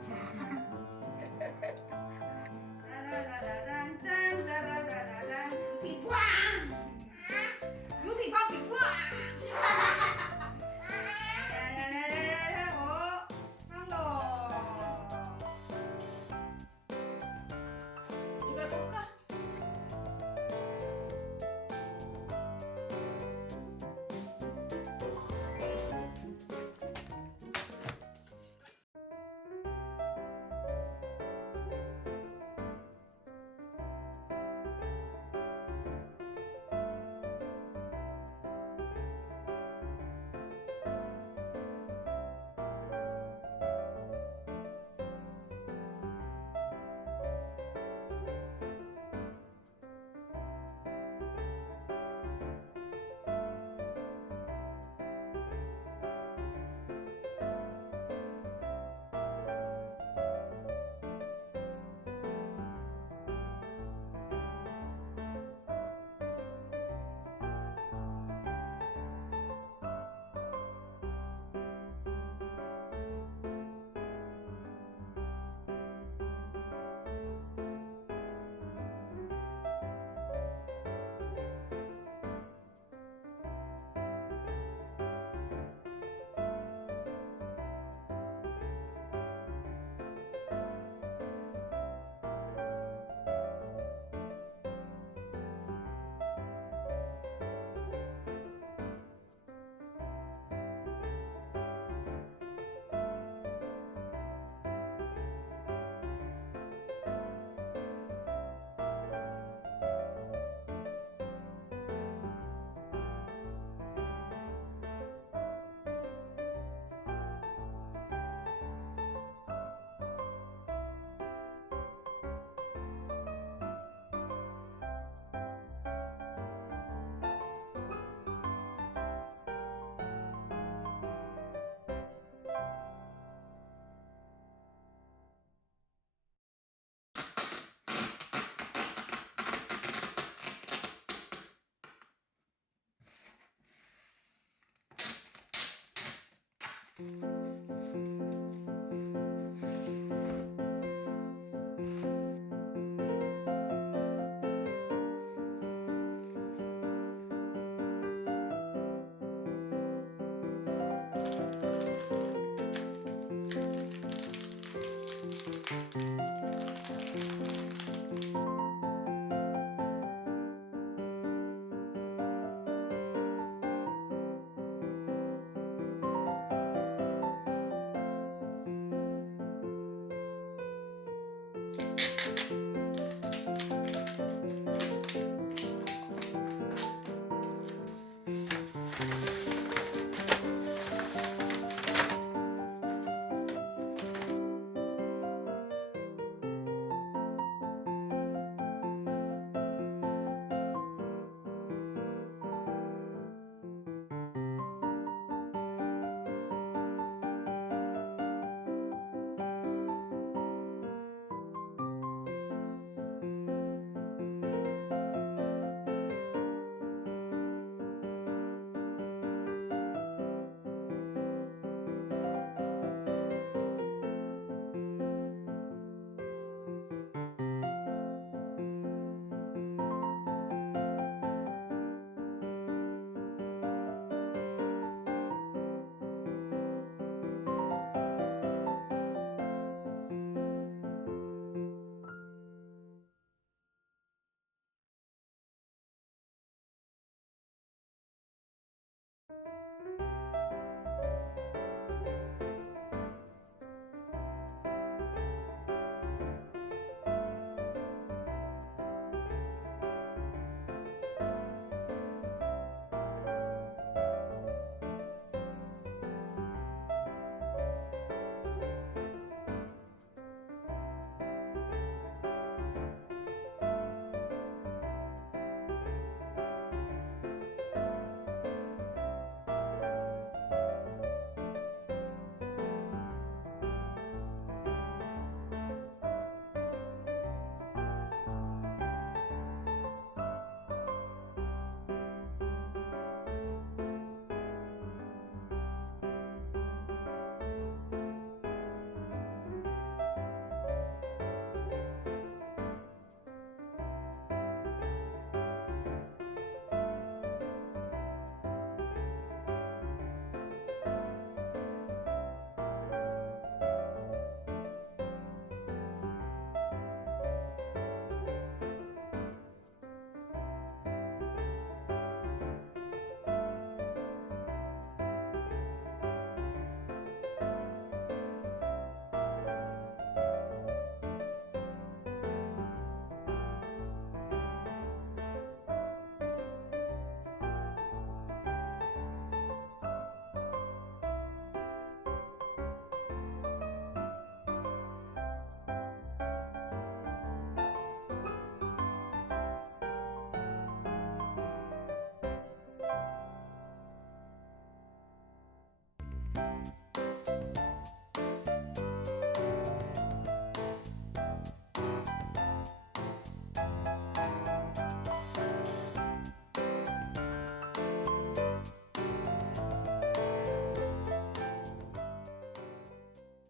家。